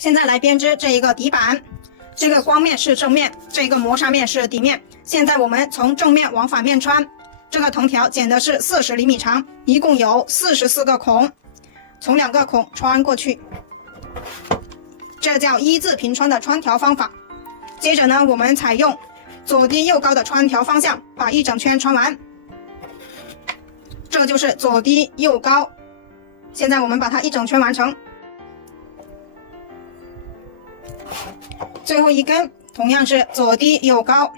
现在来编织这一个底板，这个光面是正面，这个磨砂面是底面。现在我们从正面往反面穿，这个藤条剪的是40厘米长，一共有44个孔，从2个孔穿过去，这叫一字平穿的穿条方法。接着呢，我们采用左低右高的穿条方向，把一整圈穿完，这就是左低右高。现在我们把它一整圈完成。最后一根同样是左低右高。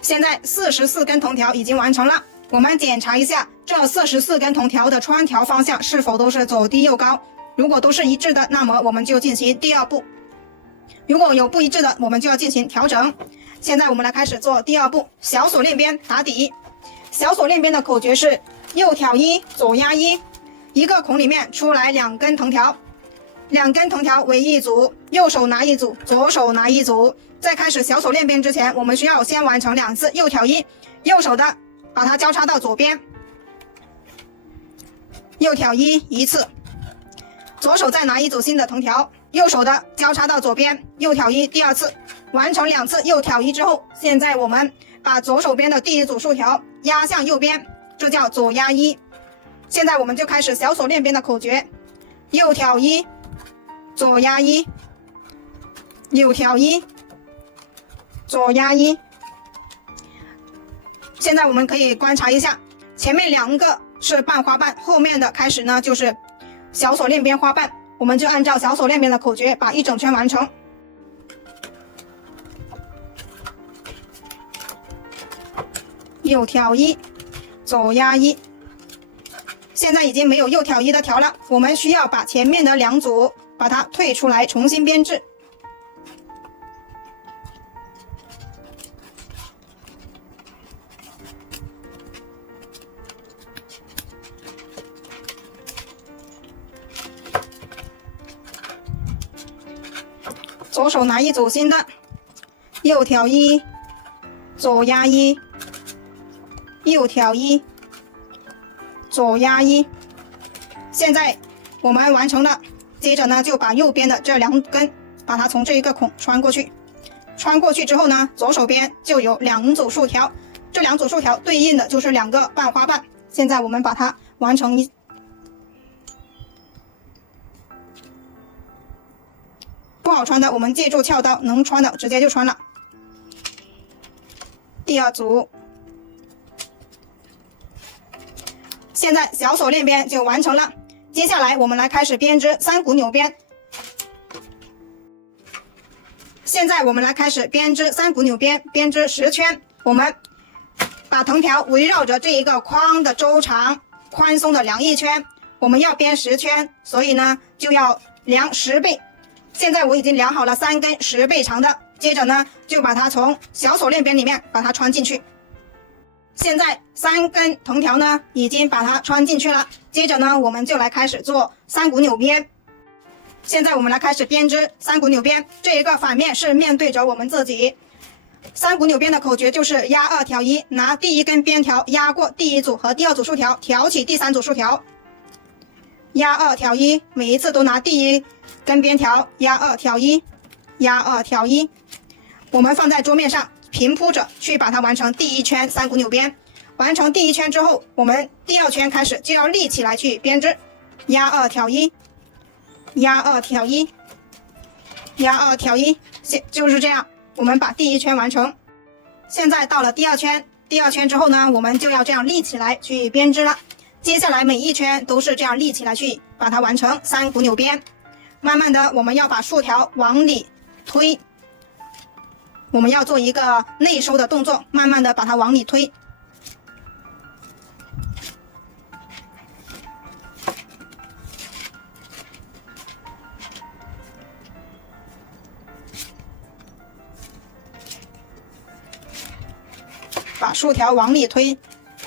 现在44根藤条已经完成了，我们检查一下这44根藤条的穿条方向是否都是左低右高。如果都是一致的，那么我们就进行第2步。如果有不一致的，我们就要进行调整。现在我们来开始做第2步，小锁链边打底。小锁链边的口诀是右挑1，左压1，一个孔里面出来2根藤条，2根藤条为一组，右手拿一组，左手拿一组。在开始小锁链边之前，我们需要先完成2次右挑1，右手的把它交叉到左边，右挑1一次，左手再拿一组新的藤条，右手的交叉到左边，右挑1第2次。完成2次右挑1之后，现在我们把左手边的第一组竖条压向右边，这叫左压1。现在我们就开始小锁链边的口诀，右挑1，左压1，右挑1，左压1。现在我们可以观察一下，前面2个是半花瓣，后面的开始呢就是小锁链边花瓣，我们就按照小锁链边的口诀把一整圈完成。右挑1，左压1。现在已经没有右挑1的条了，我们需要把前面的2组把它退出来重新编制。左手拿一组新的，右挑1，左压1，右挑1，左压1。现在我们完成了，接着呢就把右边的这2根把它从这一个孔穿过去，穿过去之后呢，左手边就有2组竖条，这2组竖条对应的就是2个半花瓣。现在我们把它完成不好穿的我们借助鞘刀，能穿的直接就穿了。第2组，现在小锁链边就完成了。接下来我们来开始编织3股纽边。现在我们来开始编织3股纽边，编织10圈。我们把藤条围绕着这一个框的周长宽松的量1圈，我们要编10圈，所以呢就要量10倍。现在我已经量好了3根10倍长的，接着呢就把它从小锁链边里面把它穿进去。现在3根藤条呢已经把它穿进去了，接着呢我们就来开始做3股纽边。现在我们来开始编织3股纽边，这一个反面是面对着我们自己。3股纽边的口诀就是压2挑1，拿第1根边条压过第1组和第2组竖条，挑起第3组竖条。压2挑1，每一次都拿第1根边条压2挑1，压2挑1。我们放在桌面上平铺着去把它完成第1圈3股纽边。完成第1圈之后，我们第2圈开始就要立起来去编织，压2挑1，压2挑1，压2挑1，就是这样，我们把第1圈完成。现在到了第2圈，第2圈之后呢，我们就要这样立起来去编织了。接下来每一圈都是这样立起来去把它完成3股纽边。慢慢的我们要把竖条往里推，我们要做一个内收的动作，慢慢的把它往里推。把竖条往里推，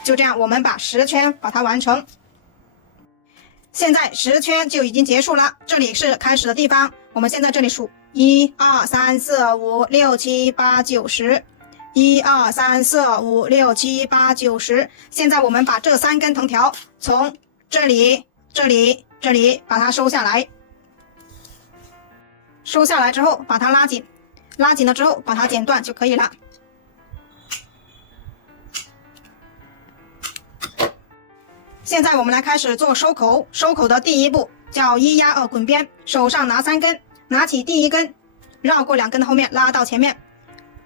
就这样我们把10圈把它完成。现在10圈就已经结束了，这里是开始的地方，我们现在这里数1、2、3、4、5、6、7、8、9、10。1、2、3、4、5、6、7、8、9、10。现在我们把这3根藤条从这里这里把它收下来，收下来之后把它拉紧，拉紧了之后把它剪断就可以了。现在我们来开始做收口，收口的第一步叫1压2滚边，手上拿3根，拿起第一根，绕过2根的后面拉到前面，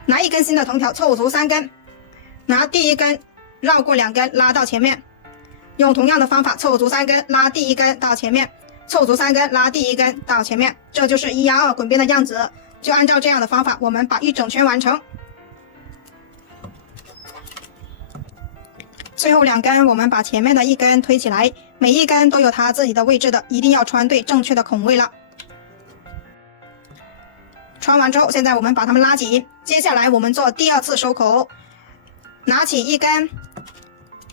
拿1根新的藤条凑足3根，拿第一根绕过2根拉到前面，用同样的方法凑足3根拉第一根到前面，凑足3根拉第一根到前面，这就是1压2滚边的样子。就按照这样的方法，我们把一整圈完成。最后2根，我们把前面的1根推起来，每一根都有它自己的位置的，一定要穿对正确的孔位了。穿完之后，现在我们把它们拉紧。接下来我们做第2次收口，拿起1根，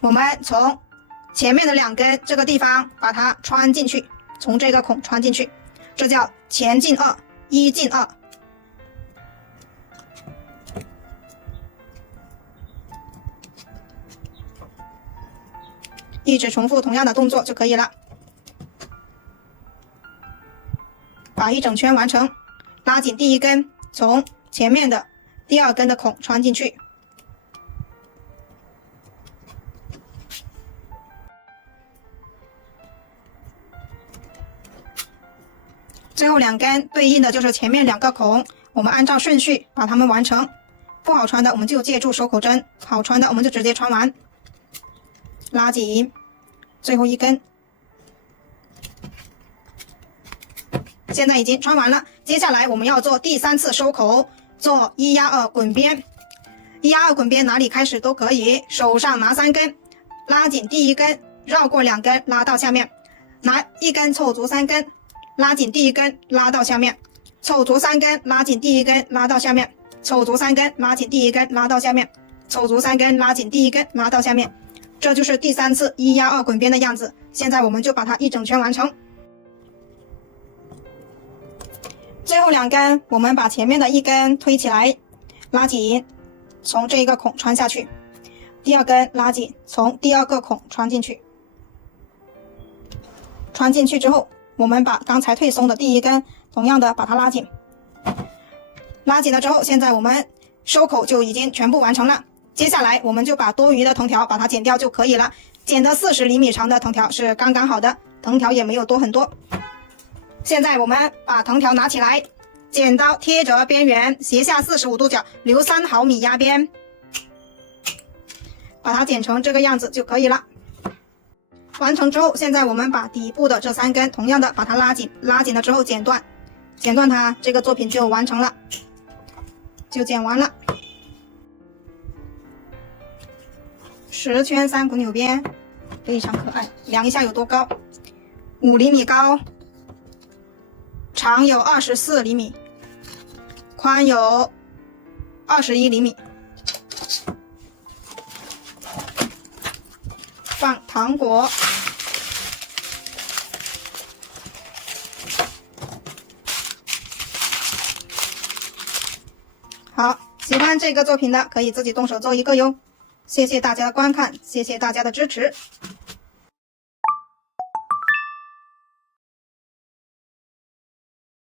我们从前面的2根这个地方把它穿进去，从这个孔穿进去，这叫前进2，一进2。一直重复同样的动作就可以了，把一整圈完成。拉紧第一根，从前面的第2根的孔穿进去。最后2根对应的就是前面2个孔，我们按照顺序把它们完成。不好穿的我们就借助收口针，好穿的我们就直接穿完。拉紧最后1根，现在已经穿完了。接下来我们要做第3次收口，做1压2滚边。1压2滚边哪里开始都可以，手上拿3根，拉紧第一根，绕过2根拉到下面，拿1根凑足3根，拉紧第一根拉到下面，凑足3根，拉紧第一根拉到下面，凑足3根，拉紧第一根拉到下面，凑足3根，拉紧第一根拉到下面。这就是第3次1压2滚边的样子。现在我们就把它一整圈完成。最后2根，我们把前面的1根推起来，拉紧，从这一个孔穿下去。第2根拉紧，从第2个孔穿进去。穿进去之后，我们把刚才退松的第1根，同样的把它拉紧。拉紧了之后，现在我们收口就已经全部完成了。接下来我们就把多余的藤条把它剪掉就可以了。剪的40厘米长的藤条是刚刚好的，藤条也没有多很多。现在我们把藤条拿起来，剪刀贴着边缘，斜下45度角，留3毫米压边，把它剪成这个样子就可以了。完成之后，现在我们把底部的这3根同样的把它拉紧，拉紧了之后剪断，剪断它，这个作品就完成了，就剪完了。10圈3股纽边，非常可爱。量一下有多高，5厘米高，长有24厘米，宽有21厘米。放糖果，好，喜欢这个作品的可以自己动手做一个哟。谢谢大家的观看，谢谢大家的支持。